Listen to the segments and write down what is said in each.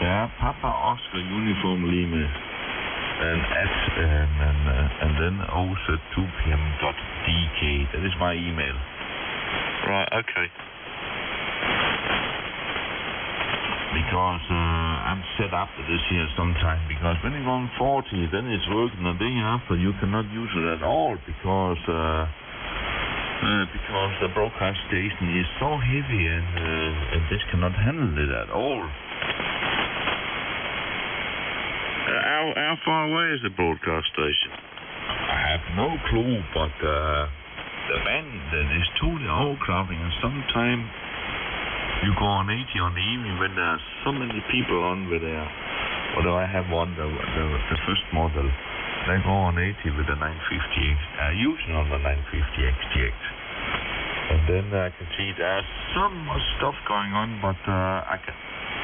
Ja, Papa Oscar Uniform Lima. And then oz2pm.dk. That is my email. Right, okay. Because I'm set up for this here sometime. Because when you go on 40, then it's working the day after. You cannot use it at all because the broadcast station is so heavy and this cannot handle it at all. How far away is the broadcast station? I have no clue, but the band is totally overcrowding, and sometimes you go on 80 on the evening when there are so many people on with there. Although I have one, the first model, they go on 80 with the 950X, using on the 950XTX. And then I can see there's so much stuff going on, but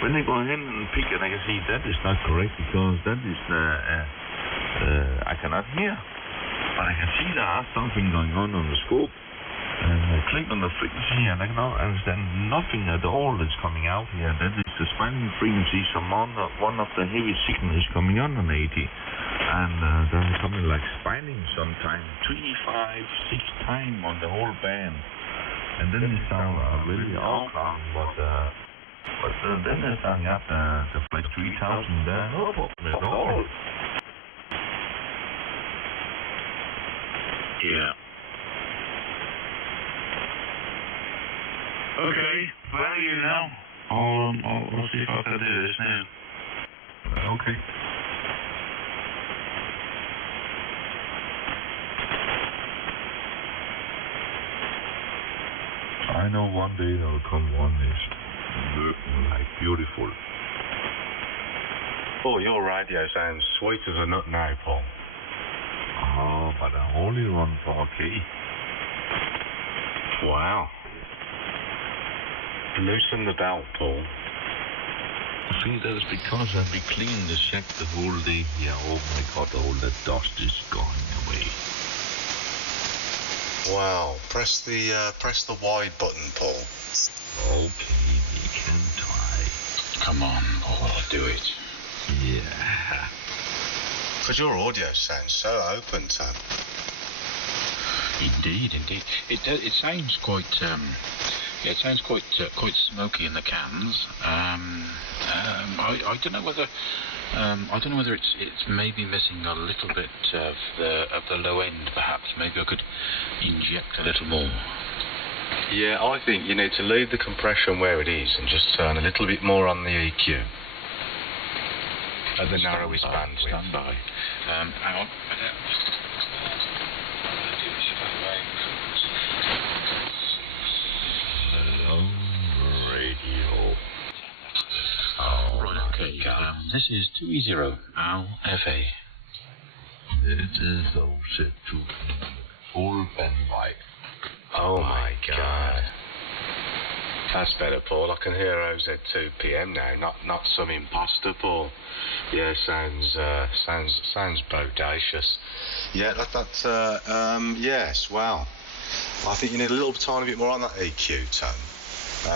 when they go ahead and pick it, I can see that is not correct because that is I cannot hear. But I can see there is something going on the scope. And I click on the frequency and I cannot understand nothing at all that's coming out here. That is the spinning frequency. One of the heavy signals is coming on 80. And then coming like spinning sometime 3, 5, 6 times on the whole band. And then it sounds really awesome, but then they sound up the like 3,000 there. No problem at all. Yeah. Okay, well, you know, I'll see if I can do this now. Okay. I know one day there'll come one is working like beautiful. Oh, your radio sounds sweet as a nut now, Paul. Oh, but I only run 4K. Wow. Loosen the belt, Paul. I think that is because I've been cleaning the shack the whole day here. Oh my God, all the dust is going away. Wow. Press the wide button, Paul. Okay, we can try. Come on, Paul, do it. Yeah. Because your audio sounds so open, Tom. Indeed. It sounds quite. It sounds quite smoky in the cans. I don't know whether. I don't know whether it's maybe missing a little bit of the low end. Perhaps maybe I could inject a little more. Yeah, I think you need to leave the compression where it is and just turn a little bit more on the EQ. At the narrowest bandwidth. Stand by. Hang on. Hello, radio. Oh, right, okay. This is 2E0 Alpha. This is oz2 full bandwidth. Oh my God. That's better, Paul. I can hear oz2pm now, not some imposter, Paul. Yeah, sounds bodacious. Yeah, that's yes, wow. I think you need a little tiny bit more on that EQ tone,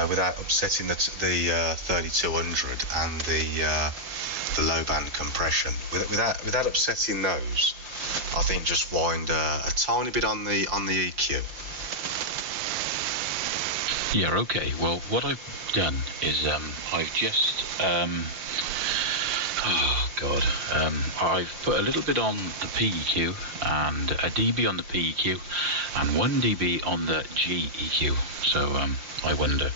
without upsetting the 3200 and the low band compression. Without upsetting those, I think just wind a tiny bit on the EQ. Yeah, okay. Well, what I've done is I've just I've put a little bit on the PEQ and a dB on the PEQ and 1 dB on the GEQ. So I wonder.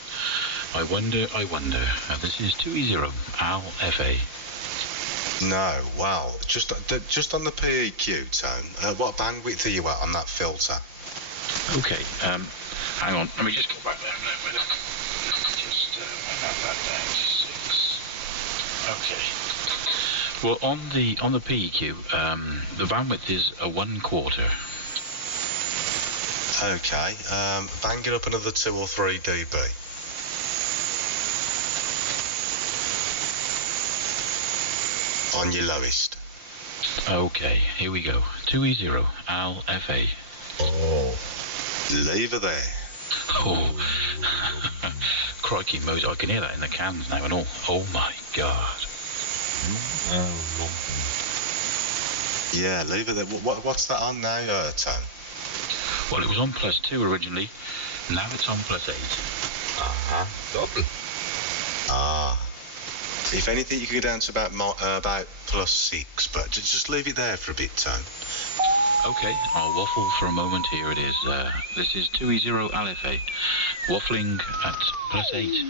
This is 2E0 Alpha. No, wow. Just on the PEQ tone. What bandwidth are you at on that filter? Okay. Hang on. Let me just go back there. Just have that down to 6. Okay. Well, on the PEQ, the bandwidth is a 1/4. Okay. Bang it up another 2 or 3 dB. On your lowest. Okay, here we go. 2E0 Alpha. Oh. Leave her there. Oh. Crikey, Mose, I can hear that in the cans now and all. Oh my God. lumping. Yeah, leave it there. What's that on now, Tone? Well, it was on +2 originally. Now it's on +8. Double. Ah. If anything, you could go down to about +6, but just leave it there for a bit, Tone. Okay, I'll waffle for a moment. Here it is. This is 2E0 Alipha, waffling at +8.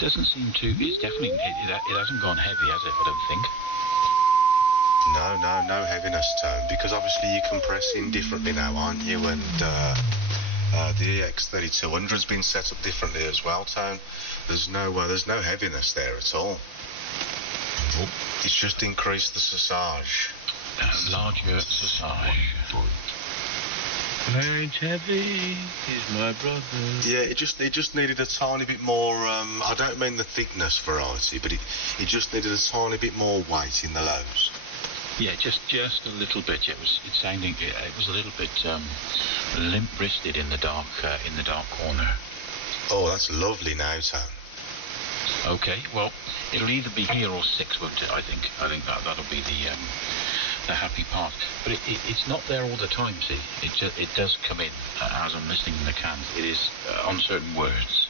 Doesn't seem to. It's definitely. It hasn't gone heavy, has it? I don't think. No heaviness, Tone, because obviously you're compressing differently now, aren't you? And the EX3200's been set up differently as well, Tone. There's no heaviness there at all. Nope. It's just increased the sausage. Larger sausage. Very heavy is my brother. Yeah, it just needed a tiny bit more. I don't mean the thickness variety, but it just needed a tiny bit more weight in the lows. Yeah, just a little bit. It was a little bit limp-wristed in the dark corner. Oh, that's lovely now, Tone. Okay, well, it'll either be here or 6, won't it? I think that'll be the happy part. But it's not there all the time. See, it does come in as I'm listening in the cans. It is on certain words.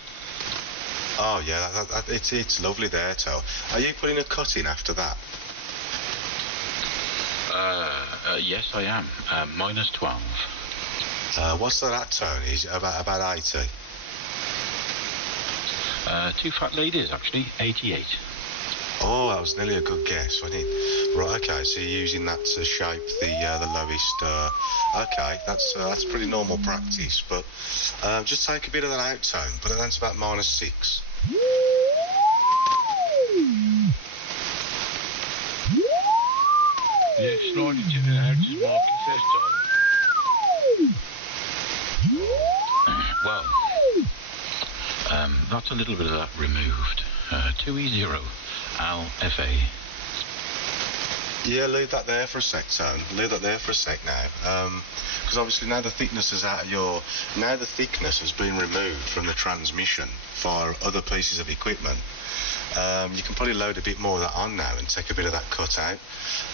Oh yeah, it's lovely there, Tone. Are you putting a cut in after that? Yes, I am. -12. What's that at, Tone? Is it about 80? 2 fat ladies, actually, 88. Oh, that was nearly a good guess, wasn't it? Right, okay, so you're using that to shape the lowest. Okay, that's pretty normal practice, but just take a bit of that out, Tone. Put it down to about -6. Yeah, slowly to the Hertz's market festival. Well, that's a little bit of that removed. 2E0 Alpha. Yeah, leave that there for a sec, Tone. Leave that there for a sec now. Because obviously now the thickness is now the thickness has been removed from the transmission for other pieces of equipment. You can probably load a bit more of that on now and take a bit of that cut out.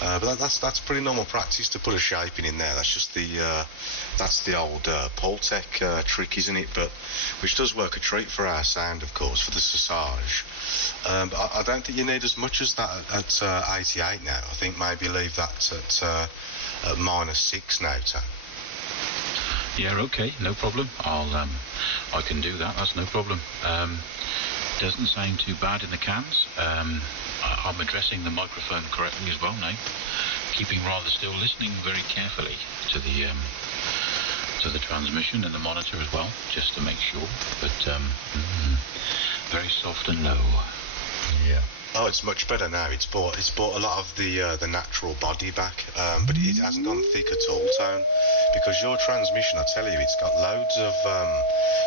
But that's pretty normal practice to put a shaping in there. That's just that's the old Poltec trick, isn't it? But which does work a treat for our sound, of course, for the sausage. But I don't think you need as much as that at 88 now. I think maybe leave that at -6 now, Tone. Yeah, okay, no problem. I can do that. That's no problem. Doesn't sound too bad in the cans. I'm addressing the microphone correctly as well now, keeping rather still, listening very carefully to the transmission and the monitor as well, just to make sure. But very soft and low. Yeah. Oh, it's much better now. It's brought a lot of the natural body back, but it hasn't gone thick at all, Tone. Because your transmission, I tell you, it's got loads of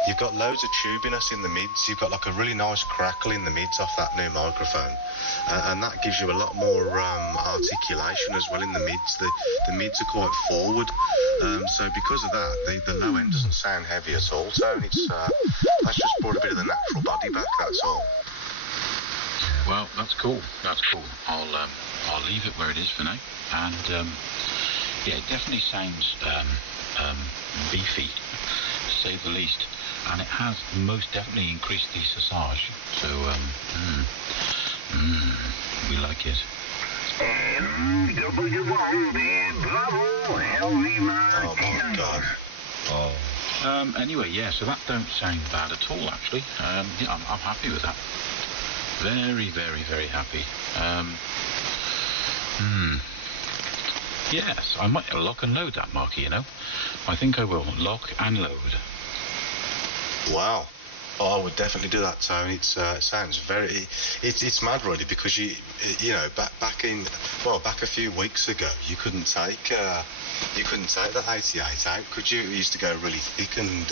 you've got loads of tubiness in the mids. You've got like a really nice crackle in the mids off that new microphone, and that gives you a lot more articulation as well in the mids. The mids are quite forward, so because of that, the low end doesn't sound heavy at all, Tone. It's that's just brought a bit of the natural body back. That's all. Well, that's cool. That's cool. I'll leave it where it is for now. And yeah, it definitely sounds beefy, to say the least. And it has most definitely increased the sausage. So we like it. Oh my God. Oh. Anyway, yeah. So that don't sound bad at all, actually. Yeah, I'm happy with that. Very, very, very happy. Yes, I might lock and load that marker, you know. I think I will. Lock and load. Wow. Oh, I would definitely do that, Tone. It sounds very. It's mad, really, because you know back a few weeks ago, you couldn't take that 88 out, could you? It used to go really thick and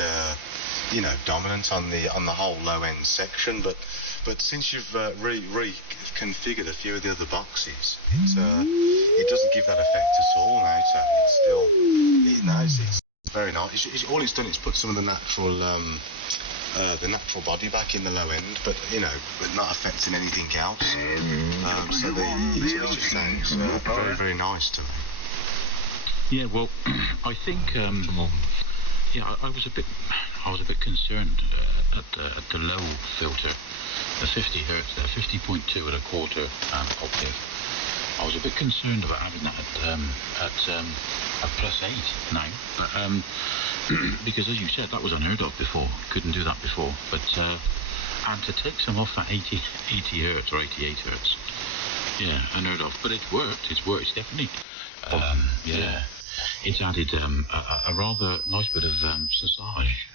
dominant on the whole low end section, but since you've reconfigured a few of the other boxes, it doesn't give that effect at all now, Tone. It's still it's very nice. All it's done is put some of the natural body back in the low end, but not affecting anything else. So it just sounds very, very nice to me. Yeah, well, I think yeah, I was a bit concerned at the low filter, the 50 hertz, the 50.2 at a quarter octave. I was a bit concerned about having that at +8 now, but because as you said, that was unheard of before. Couldn't do that before, but and to take some off at 80 hertz or 88 hertz, yeah, unheard of. But it's worked. It's definitely. Yeah. It's added a rather nice bit of sausage.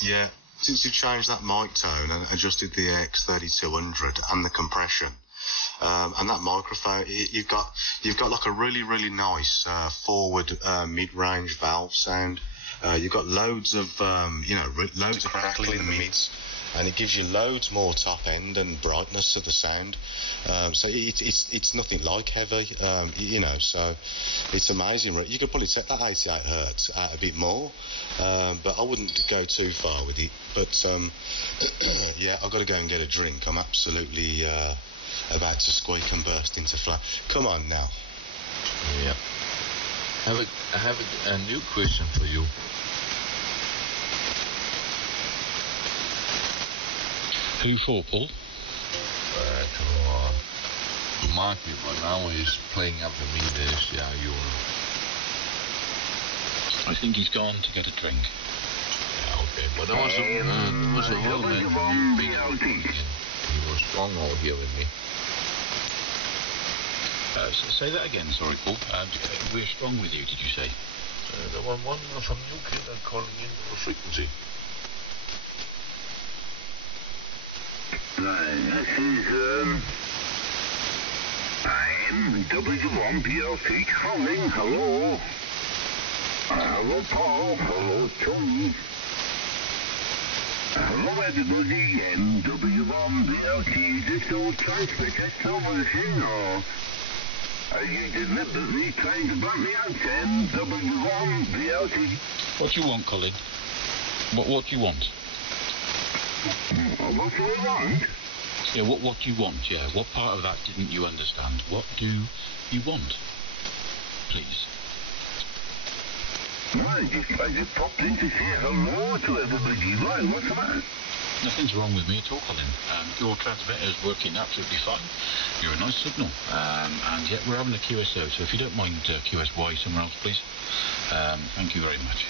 Yeah, since you changed that mic tone and adjusted the X3200 and the compression, and that microphone, you've got like a really, really nice forward mid-range valve sound. You've got loads of loads of crackling in the mids, and it gives you loads more top end and brightness of the sound. So it's nothing like heavy, so it's amazing. You could probably take that 88 hertz out a bit more, but I wouldn't go too far with it. But yeah, I've got to go and get a drink. I'm absolutely about to squeak and burst into flame. Come on now. Yeah. I have a new question for you. Who for, Paul? To Marky, but now he's playing up the meters. Yeah, you. I think he's gone to get a drink. Yeah, okay, but there was a old man from New Big. He was strong out here with me. Say that again, sorry, Paul. We're strong with you, did you say? There was one from UK that calling in the frequency. This is, I'm W1PLC calling. Hello. Hello, Paul. Hello, Tom. Hello, everybody. W1PLC. Is this all transmitter television, or are you deliberately trying to back me out, W1PLC? What do you want, Colin? What do you want? What do I want? Yeah, what do you want, yeah? What part of that didn't you understand? What do you want? Please. Well, I just popped in to say hello to everybody. Right, what's the matter? Nothing's wrong with me at all, Colin. Your transmitter's working absolutely fine. You're a nice signal. And yet we're having a QSO, so if you don't mind QSY somewhere else, please. Thank you very much.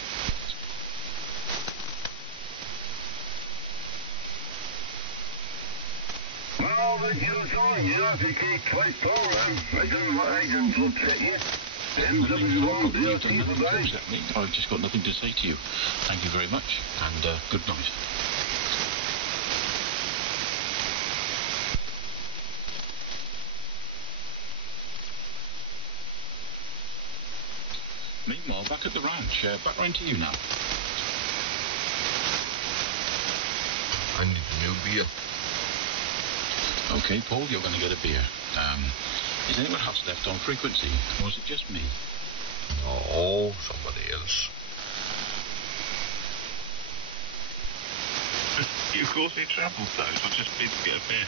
Well, the juice on you have to take twice all around. I don't know what I done to upset you. You've done nothing to upset me. I've just got nothing to say to you. Thank you very much, and good night. Meanwhile, back at the ranch. Back round to you now. I need a new beer. Okay, Paul, you're going to get a beer. Is anyone else left on frequency, or is it just me? No, somebody else. You caused me trouble, though. I just need to get a beer.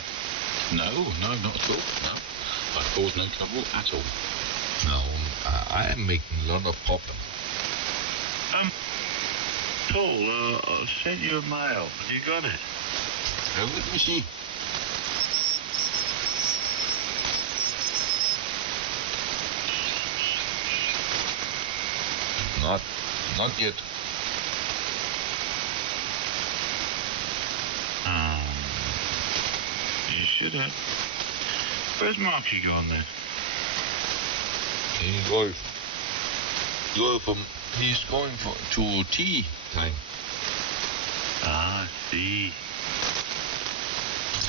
No, not at all. No, I've caused no trouble at all. No, I am making a lot of problems. Paul, I sent you a mail. Have you got it? Let me see. Not yet. You should have. Where's Marky gone then? He's going to tea time. Ah, I see.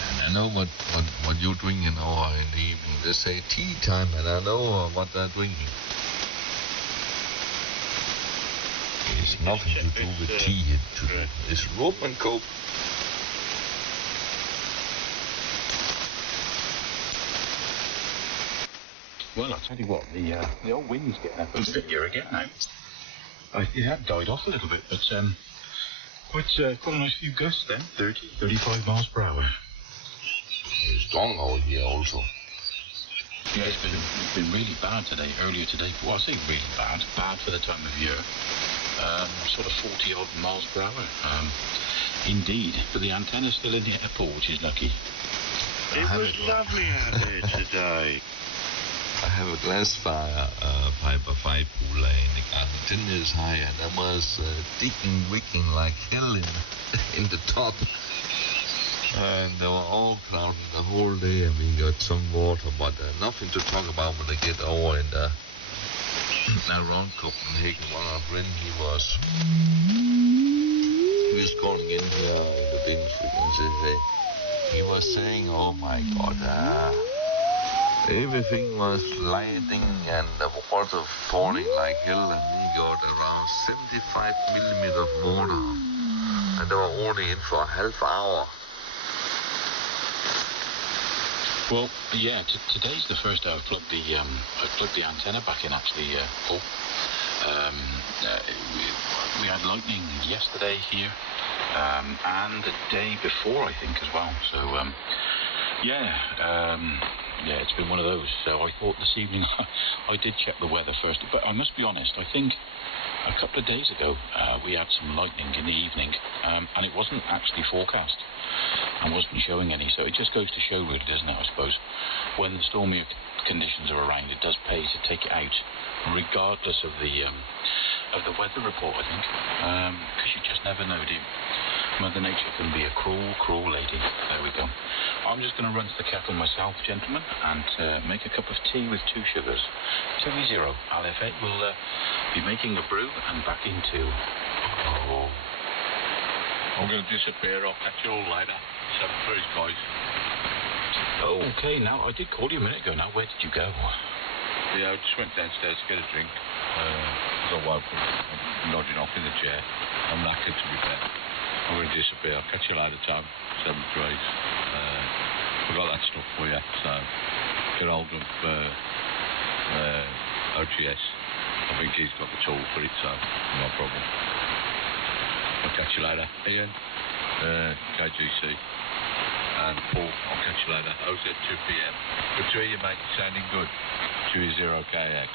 And I know what you're drinking now in the evening. They say tea time, and I know what they're drinking. It's nothing to do with tea. It's rum and coke. Well, I'll tell you what, the old wind's getting up a bit here again now. It had died off a little bit, but quite a nice few gusts then, 30, 35 miles per hour. strong out here also. Yeah, it's been really bad today, earlier today. Well, I say really bad for the time of year. Sort of 40 odd miles per hour. Indeed, but the antenna's still in the airport, which is lucky. It was lovely out here today. I have a glass fiber cooler in the garden, 10 years high, and I was wicking like hell in the top. And they were all cloudy the whole day, and we got some water, but nothing to talk about when they get over in the around Copenhagen. One of our friends, he was calling in here in the bin frequency. He was saying, oh my God, everything was lighting and the water falling like hell, and we got around 75 millimeters of water, and they were only in for a half hour. Well, yeah. Today's the first day I've plugged the antenna back in. Actually, Paul. We had lightning yesterday here, and the day before, I think, as well. So, yeah, it's been one of those. So I thought this evening I did check the weather first, but I must be honest. I think a couple of days ago we had some lightning in the evening, and it wasn't actually forecast. And wasn't showing any, so it just goes to show, really, doesn't it? I suppose when the stormier conditions are around, it does pay to take it out, regardless of the weather report. I think, because you just never know, do you? Mother Nature can be a cruel lady. There we go. I'm just going to run to the kettle myself, gentlemen, and make a cup of tea with 2 sugars. 2E0 LFA will be making a brew and back into. Oh. I'm going to disappear. I'll catch you all later. 7-3, guys. Okay, now, I did call you a minute ago. Now, where did you go? Yeah, I just went downstairs to get a drink. Because I woke up. I'm nodding off in the chair. I'm knackered, to be fair. I'm going to disappear. I'll catch you later, Tom. 7-3. I've got that stuff for you. So, get hold of OGS. I think he's got the tool for it, so no problem. I'll catch you later. Ian, KGC, and Paul, I'll catch you later. OZ 2 p.m. Good to hear you, mate. Sounding good. 20KX.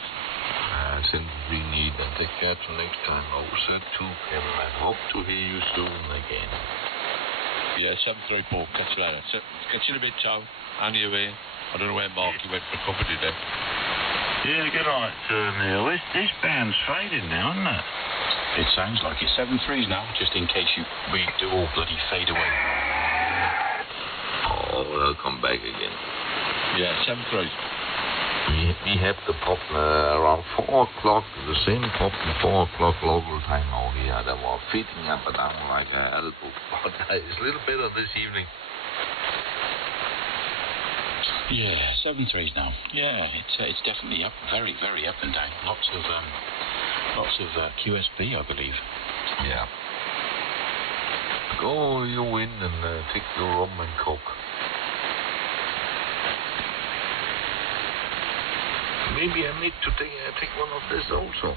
Since we need and take care till next time. OZ 2 p.m. and hope to hear you soon again. Yeah, 7-3, Paul. Catch you later. Catch you in a bit, Tom. And you, Ian. I don't know where Marky went for cover today. Yeah, good night, Neil. This band's faded now, isn't it? It sounds like it's 7-3s now, just in case we do all bloody fade away. Oh, we'll come back again. Yeah, 7-3. We have the pop around 4 o'clock, the same pop at 4 o'clock local time out here. They were fitting up and down like an elbow. But it's a little better this evening. Yeah, 7-3s now. Yeah, it's definitely up, very, very up and down. Lots of QSB, I believe. Yeah. Go you in and take your rum and coke. Maybe I need to take one of this also.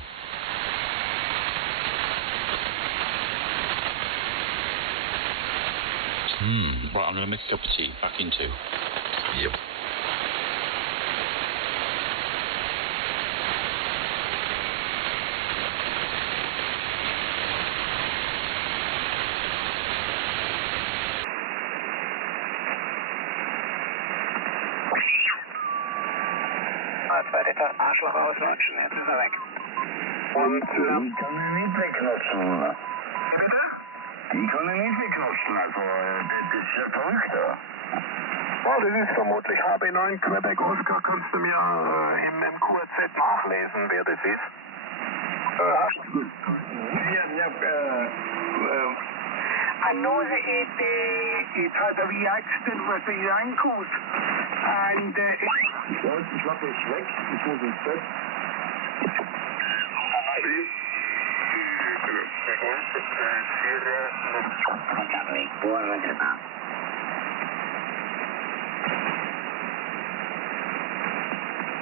Right, I'm going to make a cup of tea. Back in 2. Yep. Bei der Arschloch ausrutschen, jetzt ist er weg. Und die können nicht wegknutschen. Bitte? Die können nicht wegknutschen, also das ist ja verrückt, ja. Ja, das ist vermutlich HB9 Quebec Oscar, kannst du mir im Mk2 nachlesen, wer das ist? I know that it had a reaction with the ankles, and ja, die Klappe ist weg, ich muss ins Bett.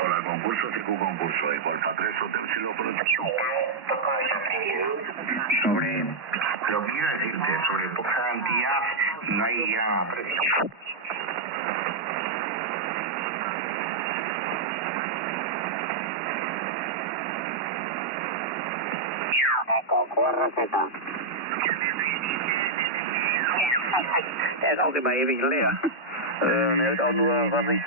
Hola, concurso, CQ concurso, y porfa 3 hotel xilófono. Sobre lo que iba a decirte, sobre cantidad, no hay ya precio. Er is altijd maar even geleerd. Het auto was ik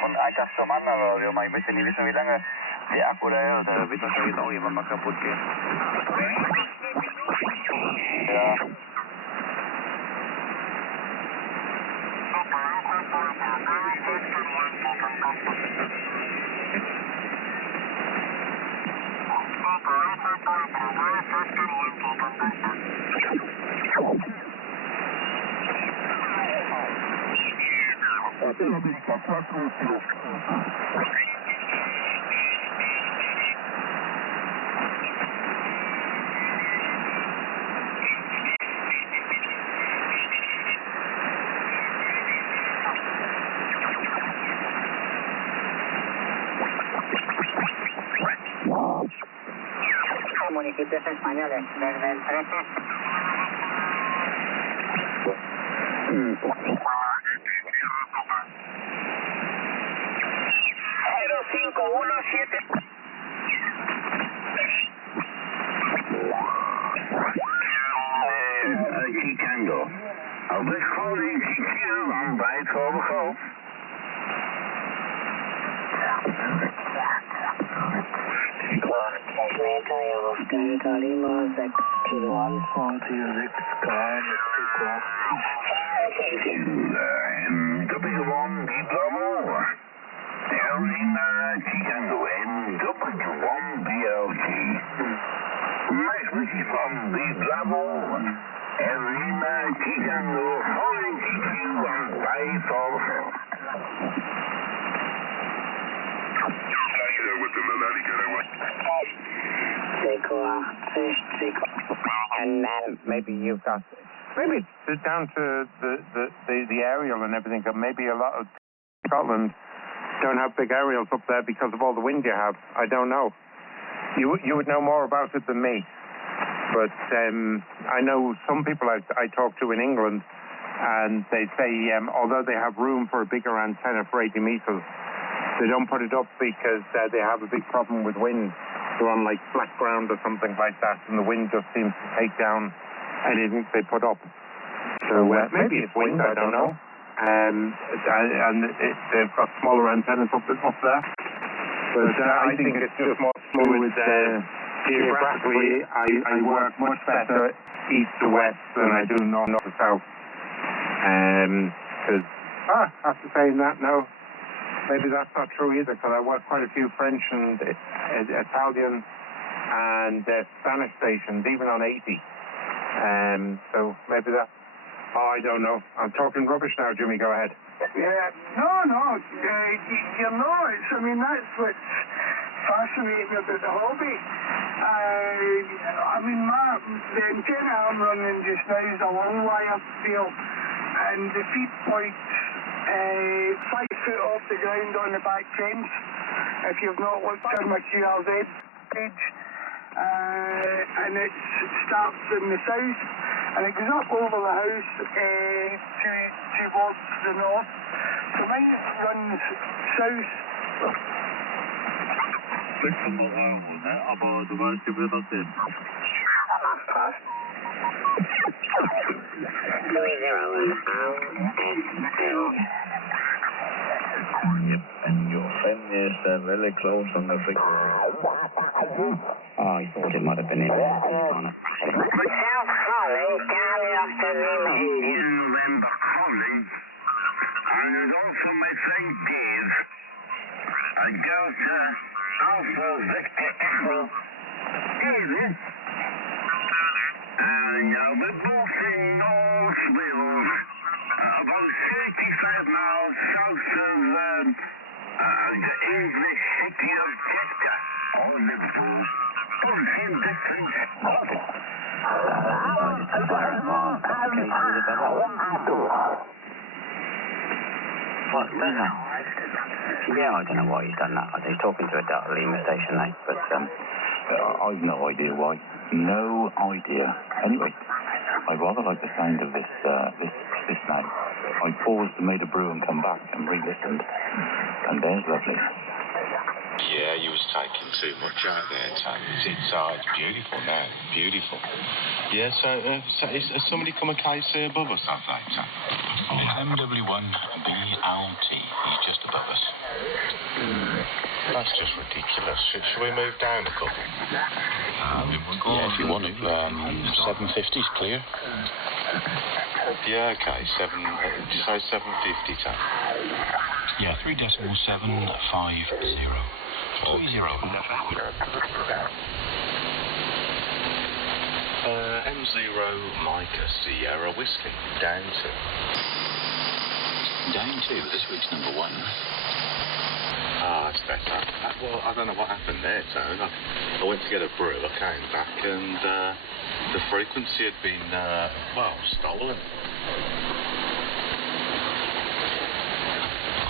van Eikas zum anderen, maar ich möchte nicht wissen, wie lange der Akku da hält. Da wird wahrscheinlich auch jemand mal kaputt gehen. Ja. Municipios españoles, desde el 13. Chicando. Al best gewoon Chicando aan bij het Golf. Delta Lima 6 Kilo. 146 Sky Mexico. W1 Bravo. Arena Chicando en W1 BLT. Nice van the Bravo. Arena Chicando. Following GQ and by Fall. And maybe you've got, maybe it's down to the aerial and everything. Maybe a lot of Scotland don't have big aerials up there because of all the wind you have. I don't know. You would know more about it than me. But I know some people I talk to in England, and they say although they have room for a bigger antenna for 80 meters, they don't put it up because they have a big problem with wind. They're on like flat ground or something like that, and the wind just seems to take down anything they put up. So maybe it's wind, I don't know. And they've got smaller antennas up there. But I think it's just more fluid. Geographically, I work much better east to west than I do north to south. Because, after saying that, no. Maybe that's not true either, because I work quite a few French and Italian and Spanish stations, even on 80. So maybe that. Oh, I don't know. I'm talking rubbish now, Jimmy. Go ahead. Yeah, no. You're not. I mean, that's what's fascinating about the hobby. I mean, the antenna I'm running just now is a long wire deal, and the feed point 5 foot off the ground on the back fence. If you've not looked at my QRZ page, and it starts in the south, and it goes up over the house towards the north. So mine runs south. Aber du weißt, wie wir das sehen. Yep, and your friend is really close on the figure. Oh, I thought it might have been him. Myself, Holly, down afternoon in November, Holly. And there's also my friend Dave. I go to Alpha Victor Echo. David. And we're both in North Wales, about 35 miles south of the English city of Chester, or Liverpool. All the same distance. What, does that? Yeah, I don't know why he's done that. He's talking to a Delta Lima station, mate, but I've no idea why. No idea. Anyway, I rather like the sound of this now. I paused and made a brew and come back and re-listened, and there's lovely. Yeah, you was taking too much out there, Tom. It's beautiful now. Beautiful. Yeah, has somebody come a case above us, have they, Tom? MW1BLT. He's just above us. That's just ridiculous. Should we move down a couple? Yeah, if you want to. 750's clear. Yeah, okay. Did you say 750, Tom? Yeah, 3.750. 30. M0 Micah Sierra Whiskey. Down to. Down to this week's number 1. Ah, that's better. Well, I don't know what happened there, Tone. I went to get a brew, I came back, and the frequency had been, stolen.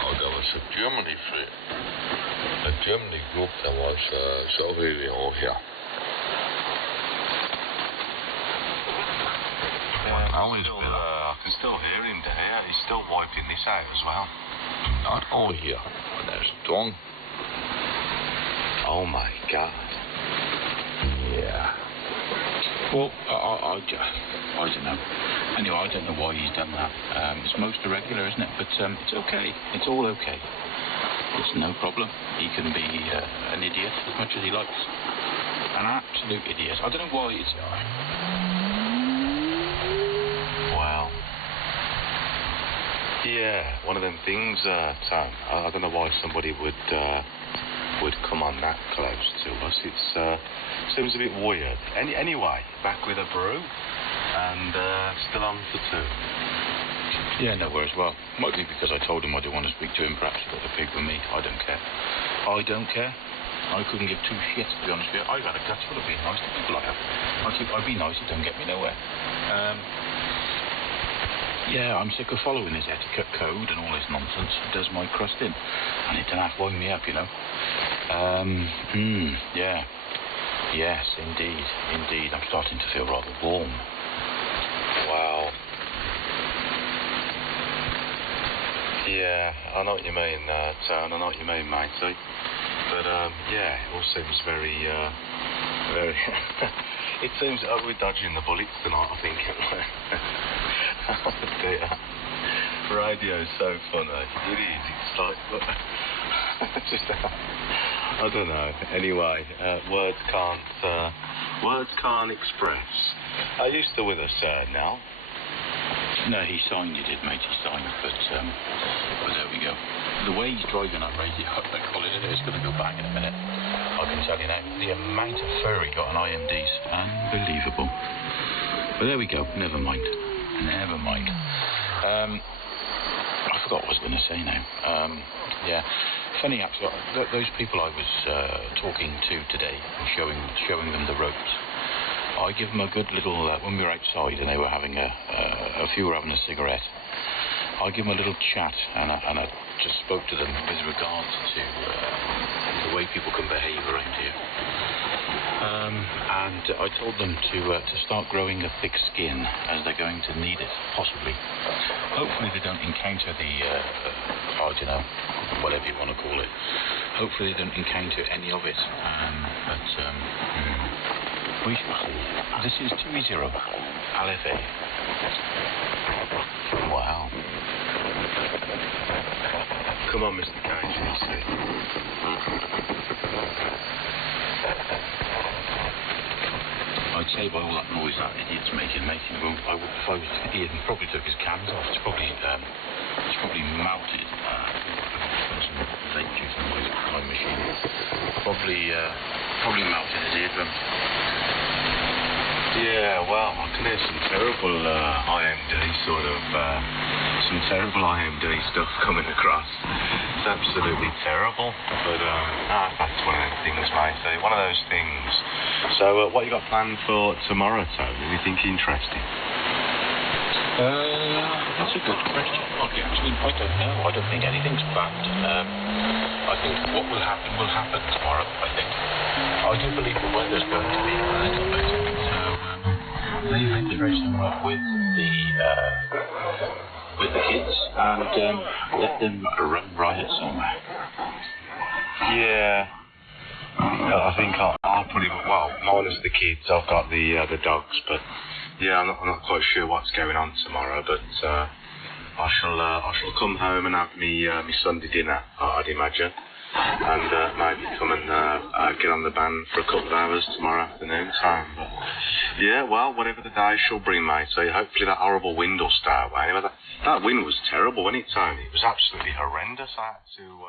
Oh, that was a Germany flight. A Germany group that was surveying over here. I can still hear him there. He's still wiping this out as well. Not over here. There's strong. Oh my God. Yeah. Well, I don't know. Anyway, I don't know why he's done that. It's most irregular, isn't it? But it's okay. It's all okay. It's no problem. He can be an idiot as much as he likes. An absolute idiot. I don't know why it's... Well... Yeah, one of them things, Tom. I don't know why somebody would come on that close to us. It's seems a bit weird. Anyway, back with a brew, and still on for 2. Yeah, no worries. Well, might be because I told him I didn't want to speak to him. Perhaps he got the pig with me. I don't care. I don't care. I couldn't give 2 shits, to be honest with you. I've had a guts full of being nice to people I have. I'd be nice, it don't get me nowhere. Yeah, I'm sick of following his etiquette code and all this nonsense. It does my crust in. And it don't have to wind me up, you know. Yeah. Yes, indeed. Indeed. I'm starting to feel rather warm. Wow. Yeah, I know what you mean, Tone. I know what you mean, matey. But, yeah, it all seems very... It seems we're dodging the bullets tonight, I think. Oh dear. Radio's so funny. It is. It's like... just... I don't know. Anyway, words can't express. Are you still with us, now? No, he signed, you did, mate. He signed, but there we go. The way he's driving that radio, I call it, it's going to go bang in a minute. I can tell you now, the amount of fur he got on IMD's, unbelievable. But there we go, never mind. I forgot what I was going to say now. Yeah, funny actually, those people I was talking to today, and showing them the ropes, I give them a good little, when we were outside and they were having a few were having a cigarette, I give them a little chat, and I just spoke to them with regards to the way people can behave around here. And I told them to start growing a thick skin, as they're going to need it, possibly. Hopefully they don't encounter the, I don't know, whatever you want to call it. Hopefully they don't encounter any of it. We shall see. This is 2E0 LFA. Wow. Come on, Mr. KGC. I'd say by all that noise that idiot's making, well, if I was idiot, he probably took his cans off. It's probably melted. Some vape juice in my time machine. Probably melted his eardrums. Yeah, well, I can hear some terrible IMD some terrible IMD stuff coming across. It's absolutely terrible, but that's one of those things, mate. One of those things. So, what you got planned for tomorrow, Tony? Anything interesting? That's a good question. Actually, I don't know. I don't think anything's planned. I think what will happen tomorrow, I think. I do believe the weather's going to be a little better. So, they venturation with the kids and let them run riot somewhere. Yeah, Yeah. I think I'll pretty well, minus the kids. I've got the dogs, but yeah, I'm not quite sure what's going on tomorrow. But I shall come home and have me Sunday dinner, I'd imagine, and maybe come and get on the band for a couple of hours tomorrow afternoon time. But yeah, well, whatever the day shall bring, mate. So hopefully that horrible wind will stay away. Anyway, that wind was terrible, wasn't it, Tony? It was absolutely horrendous. I had to.